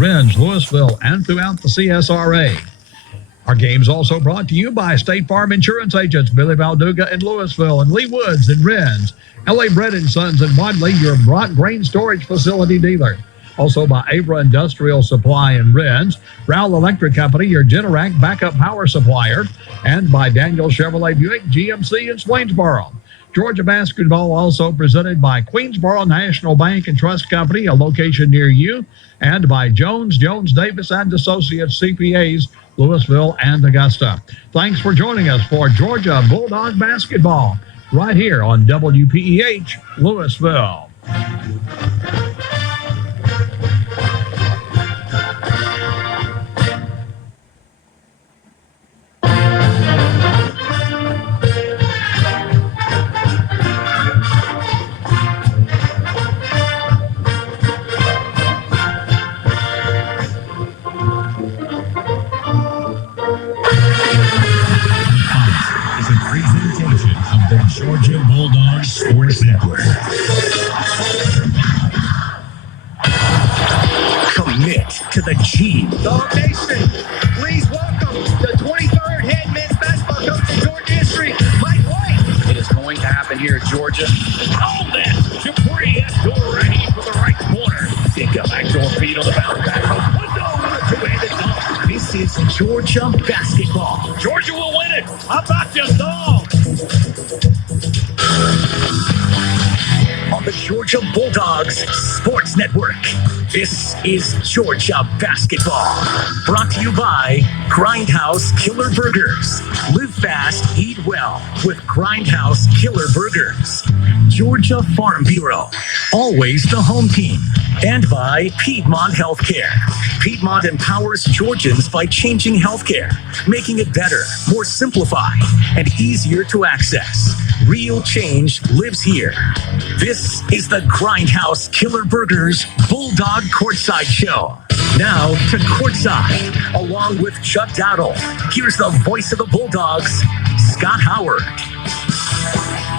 Rennes, Louisville, and throughout the CSRA. Our game's also brought to you by State Farm Insurance Agents Billy Valduga in Louisville and Lee Woods in Rennes. L.A. Bread & Sons in Wadley, your Brock Grain Storage Facility dealer. Also by Avra Industrial Supply in Rennes, Rowell Electric Company, your Generac backup power supplier, and by Daniel Chevrolet Buick GMC in Swainsboro. Georgia basketball also presented by Queensboro National Bank and Trust Company, a location near you, and by Jones Davis and Associates CPAs, Louisville and Augusta. Thanks for joining us for Georgia Bulldog basketball right here on WPEH Louisville. Georgia Bulldogs Sports Network. Commit to the G. Dog Nation, please welcome the 23rd head men's basketball coach in Georgia history, Mike White. It is going to happen here at Georgia. Oh, that Jabri Abdul-Rahim for the right corner. Think of backdoor feed on the bounce back. A two-handed dog. This is Georgia basketball. Georgia will win it. How about your dog? On the Georgia Bulldogs Sports Network, this is Georgia Basketball. Brought to you by Grindhouse Killer Burgers. Live fast, eat well with Grindhouse Killer Burgers. Georgia Farm Bureau, always the home team. And by Piedmont Healthcare. Piedmont empowers Georgians by changing healthcare, making it better, more simplified, and easier to access. Real change lives here. This is the Grindhouse Killer Burgers Bulldog Courtside Show. Now to Courtside, along with Chuck Dowdle. Here's the voice of the Bulldogs, Scott Howard.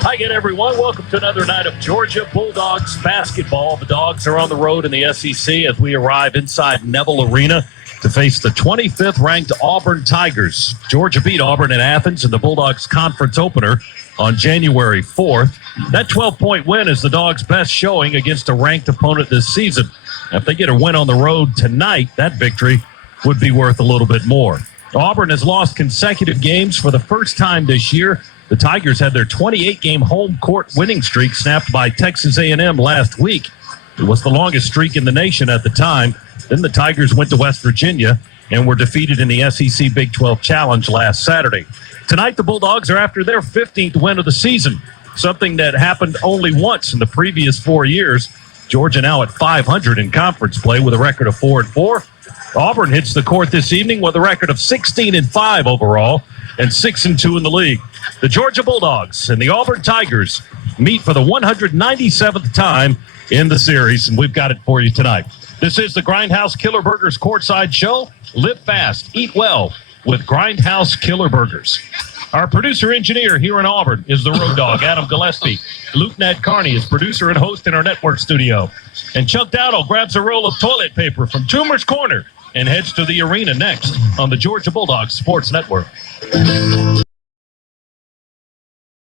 Hi again, everyone. Welcome to another night of Georgia Bulldogs basketball. The Dogs are on the road in the SEC as we arrive inside Neville Arena to face the 25th ranked Auburn Tigers. Georgia beat Auburn in Athens in the Bulldogs conference opener on January 4th. That 12-point win is the Dogs' best showing against a ranked opponent this season. If they get a win on the road tonight, that victory would be worth a little bit more. Auburn has lost consecutive games for the first time this year. The Tigers had their 28-game home court winning streak snapped by Texas A&M last week. It was the longest streak in the nation at the time. Then the Tigers went to West Virginia and were defeated in the SEC Big 12 Challenge last Saturday. Tonight, the Bulldogs are after their 15th win of the season, something that happened only once in the previous 4 years. Georgia now at 500 in conference play with a record of 4-4. Auburn hits the court this evening with a record of 16-5 overall and 6-2 in the league. The Georgia Bulldogs and the Auburn Tigers meet for the 197th time in the series, and we've got it for you tonight. This is the Grindhouse Killer Burgers Courtside Show. Live fast, eat well with Grindhouse Killer Burgers. Our producer-engineer here in Auburn is the Road Dog, Adam Gillespie. Luke Nat Carney is producer and host in our network studio. And Chuck Dowdle grabs a roll of toilet paper from Toomer's Corner and heads to the arena next on the Georgia Bulldogs Sports Network.